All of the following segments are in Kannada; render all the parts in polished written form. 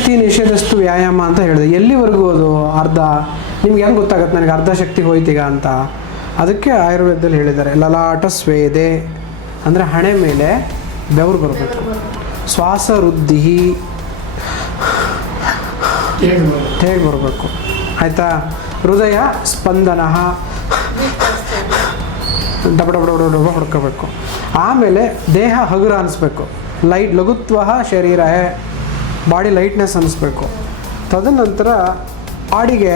ಶಕ್ತಿ ನಿಷೇಧಸ್ತು ವ್ಯಾಯಾಮ ಅಂತ ಹೇಳಿದೆ. ಎಲ್ಲಿವರೆಗೂ ಅದು ಅರ್ಧ? ನಿಮ್ಗೆ ಹೆಂಗೆ ಗೊತ್ತಾಗುತ್ತೆ ನನಗೆ ಅರ್ಧ ಶಕ್ತಿ ಹೋಯ್ತೀಗ ಅಂತ? ಅದಕ್ಕೆ ಆಯುರ್ವೇದದಲ್ಲಿ ಹೇಳಿದ್ದಾರೆ, ಲಲಾಟ ಸ್ವೇದೆ ಅಂದರೆ ಹಣೆ ಮೇಲೆ ಬೆವರು ಬರಬೇಕು, ಶ್ವಾಸ ವೃದ್ಧಿ ಹೇಗೆ ಬರಬೇಕು, ಆಯಿತಾ? ಹೃದಯ ಸ್ಪಂದನ ಡಬ ಡಬ ಡಬ ಡಬ ಹೊಡ್ಕೋಬೇಕು. ಆಮೇಲೆ ದೇಹ ಹಗುರ ಅನಿಸ್ಬೇಕು, ಲಘುತ್ವ ಶರೀರ ಬಾಡಿ ಲೈಟ್ನೆಸ್ ಅನ್ನಿಸ್ಬೇಕು. ತದನಂತರ ಬಾಡಿಗೆ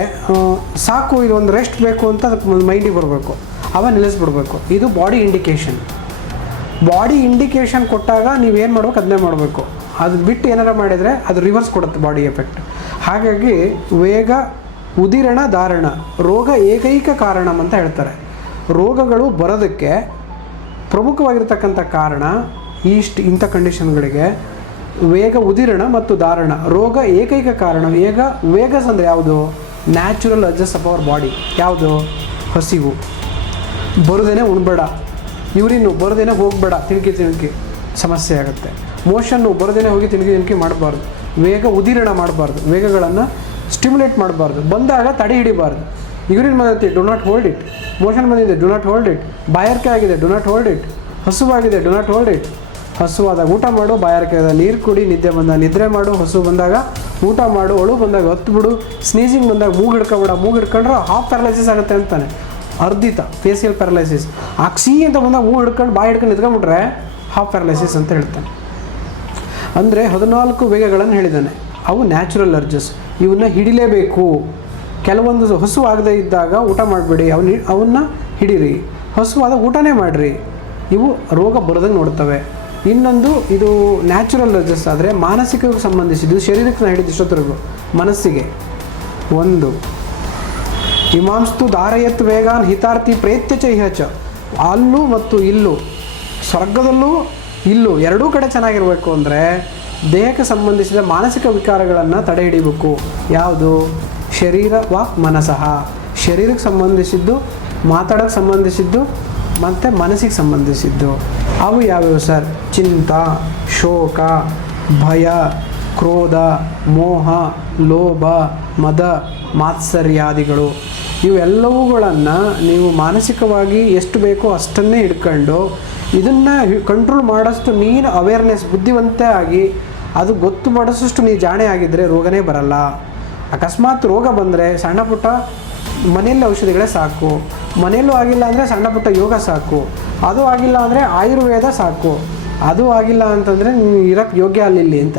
ಸಾಕು, ಇದು ಒಂದು ರೆಸ್ಟ್ ಬೇಕು ಅಂತ ಅದಕ್ಕೆ ಮೈಂಡಿಗೆ ಬರಬೇಕು, ಅವ ನಿಲ್ಲಿಸ್ಬಿಡ್ಬೇಕು. ಇದು ಬಾಡಿ ಇಂಡಿಕೇಶನ್. ಬಾಡಿ ಇಂಡಿಕೇಶನ್ ಕೊಟ್ಟಾಗ ನೀವೇನು ಮಾಡ್ಬೇಕು ಅದನ್ನೇ ಮಾಡಬೇಕು. ಅದು ಬಿಟ್ಟು ಏನಾರ ಮಾಡಿದರೆ ಅದು ರಿವರ್ಸ್ ಕೊಡುತ್ತೆ ಬಾಡಿ ಎಫೆಕ್ಟ್. ಹಾಗಾಗಿ ವೇಗ ಉದಿರಣ ಧಾರಣ ರೋಗ ಏಕೈಕ ಕಾರಣಂ ಅಂತ ಹೇಳ್ತಾರೆ. ರೋಗಗಳು ಬರೋದಕ್ಕೆ ಪ್ರಮುಖವಾಗಿರ್ತಕ್ಕಂಥ ಕಾರಣ ಇಂಥ ಕಂಡೀಷನ್ಗಳಿಗೆ ವೇಗ ಉದಿರಣ ಮತ್ತು ಧಾರಣ ರೋಗ ಏಕೈಕ ಕಾರಣ. ವೇಗಸ್ ಅಂದರೆ ಯಾವುದು? Natural adjust of our body. ಯಾವುದು? ಹಸಿವು, ಬರೋದೇನೆ ಉಣ್ಬೇಡ, ಯೂರಿನ್ನು ಬರೋದೇನೆ ಹೋಗಬೇಡ, ತಿಣಕಿ ಸಮಸ್ಯೆ ಆಗುತ್ತೆ. ಮೋಷನ್ನು ಬರೋದೇನೆ ಹೋಗಿ ತಿಣಕಿ ಮಾಡಬಾರ್ದು. ವೇಗ ಉದಿರಣ ಮಾಡಬಾರ್ದು, ವೇಗಗಳನ್ನು ಸ್ಟಿಮ್ಯುಲೇಟ್ ಮಾಡಬಾರ್ದು. ಬಂದಾಗ ತಡೆ ಹಿಡಿಬಾರ್ದು. ಯೂರಿನ್ ಬಂದೈತಿ, do not hold it. Motion ಬಂದಿದೆ, ಡು ನಾಟ್ ಹೋಲ್ಡ್ ಇಟ್. ಬಾಯಾರಿಕೆ ಆಗಿದೆ, ಡು ನಾಟ್ ಹೋಲ್ಡ್ ಇಟ್. ಹಸುವಾಗಿದೆ, ಡು ನಾಟ್ ಹೋಲ್ಡ್ ಇಟ್. ಹಸುವಾದಾಗ ಊಟ ಮಾಡು, ಬಾಯಾರಿಕೆ ಆದಾಗ ನೀರು ಕುಡಿ, ನಿದ್ದೆ ಬಂದಾಗ ನಿದ್ರೆ ಮಾಡು, ಹಸು ಬಂದಾಗ ಊಟ ಮಾಡು, ಅಳು ಬಂದಾಗ ಹೊತ್ತು ಬಿಡು, ಸ್ನೀಜಿಂಗ್ ಬಂದಾಗ ಮೂಗು ಹಿಡ್ಕೊಬೇಡ. ಮೂಗು ಹಿಡ್ಕೊಂಡ್ರೆ ಹಾಫ್ ಪ್ಯಾರಲೈಸಿಸ್ ಆಗುತ್ತೆ ಅಂತಾನೆ, ಅರ್ಧಿತ ಫೇಸಿಯಲ್ ಪ್ಯಾರಲೈಸಿಸ್. ಆಕ್ಸಿ ಅಂತ ಬಂದಾಗ ಮೂಗು ಹಿಡ್ಕೊಂಡು ಬಾಯಿ ಹಿಡ್ಕೊಂಡು ನಿಂತ್ಕೊಂಡ್ಬಿಟ್ರೆ ಹಾಫ್ ಪ್ಯಾರಲೈಸಿಸ್ ಅಂತ ಹೇಳ್ತಾನೆ. ಅಂದರೆ 14 ವೇಗಗಳನ್ನು ಹೇಳಿದ್ದಾನೆ. ಅವು ನ್ಯಾಚುರಲ್ ಅರ್ಜಸ್, ಇವನ್ನ ಹಿಡಿಲೇಬೇಕು. ಕೆಲವೊಂದು ಹಸು ಆಗದೇ ಇದ್ದಾಗ ಊಟ ಮಾಡಬೇಡಿ, ಅವನ್ನ ಹಿಡೀರಿ. ಹಸುವಾದಾಗ ಊಟನೇ ಮಾಡಿರಿ. ಇವು ರೋಗ ಬರೋದಂಗೆ ನೋಡ್ತವೆ. ಇನ್ನೊಂದು ಇದು ನ್ಯಾಚುರಲ್ ಅರ್ಜಸ್ ಆದರೆ ಮಾನಸಿಕಕ್ಕೆ ಸಂಬಂಧಿಸಿದ್ದು, ಶರೀರಕ್ಕೆ ಹಿಡಿದು ಇಷ್ಟೊತ್ತರೆಗೂ ಮನಸ್ಸಿಗೆ. ಒಂದು ಇಮಾಂಸ್ತು ಧಾರಯತ್ ವೇಗಾನ್ ಹಿತಾರ್ಥಿ ಪ್ರೇತ್ಯ ಚ ಇಹ ಚ. ಅಲ್ಲೂ ಮತ್ತು ಇಲ್ಲೂ, ಸ್ವರ್ಗದಲ್ಲೂ ಇಲ್ಲೂ ಎರಡೂ ಕಡೆ ಚೆನ್ನಾಗಿರಬೇಕು ಅಂದರೆ ದೇಹಕ್ಕೆ ಸಂಬಂಧಿಸಿದ ಮಾನಸಿಕ ವಿಕಾರಗಳನ್ನು ತಡೆ ಹಿಡಿಬೇಕು. ಯಾವುದು? ಶರೀರ ವಾಕ್ ಮನಸಃ. ಶರೀರಕ್ಕೆ ಸಂಬಂಧಿಸಿದ್ದು, ಮಾತಾಡೋಕ್ಕೆ ಸಂಬಂಧಿಸಿದ್ದು ಮತ್ತು ಮನಸ್ಸಿಗೆ ಸಂಬಂಧಿಸಿದ್ದು. ಅವು ಯಾವ್ಯಾವು ಸರ್? ಚಿಂತ, ಶೋಕ, ಭಯ, ಕ್ರೋಧ, ಮೋಹ, ಲೋಭ, ಮದ, ಮಾತ್ಸರ್ಯಾದಿಗಳು. ಇವೆಲ್ಲವುಗಳನ್ನು ನೀವು ಮಾನಸಿಕವಾಗಿ ಎಷ್ಟು ಬೇಕೋ ಅಷ್ಟನ್ನೇ ಹಿಡ್ಕೊಂಡು ಇದನ್ನು ಕಂಟ್ರೋಲ್ ಮಾಡೋಷ್ಟು ನೀನು ಅವೇರ್ನೆಸ್ ಬುದ್ಧಿವಂತೆ ಆಗಿ ಅದು ಗೊತ್ತು ಮಾಡಿಸೋಷ್ಟು ನೀ ಜಾಣೆ ಆಗಿದ್ದರೆ ರೋಗನೇ ಬರಲ್ಲ. ಅಕಸ್ಮಾತ್ ರೋಗ ಬಂದರೆ ಸಣ್ಣ ಪುಟ್ಟ ಮನೆಯಲ್ಲಿ ಔಷಧಿಗಳೇ ಸಾಕು. ಮನೆಯಲ್ಲೂ ಆಗಿಲ್ಲ ಅಂದರೆ ಸಣ್ಣ ಪುಟ್ಟ ಯೋಗ ಸಾಕು. ಅದು ಆಗಿಲ್ಲ ಅಂದರೆ ಆಯುರ್ವೇದ ಸಾಕು. ಅದು ಆಗಿಲ್ಲ ಅಂತಂದರೆ ನೀವು ಇರೋಕ್ಕೆ ಯೋಗ್ಯ ಅಲ್ಲಿ ಅಂತ.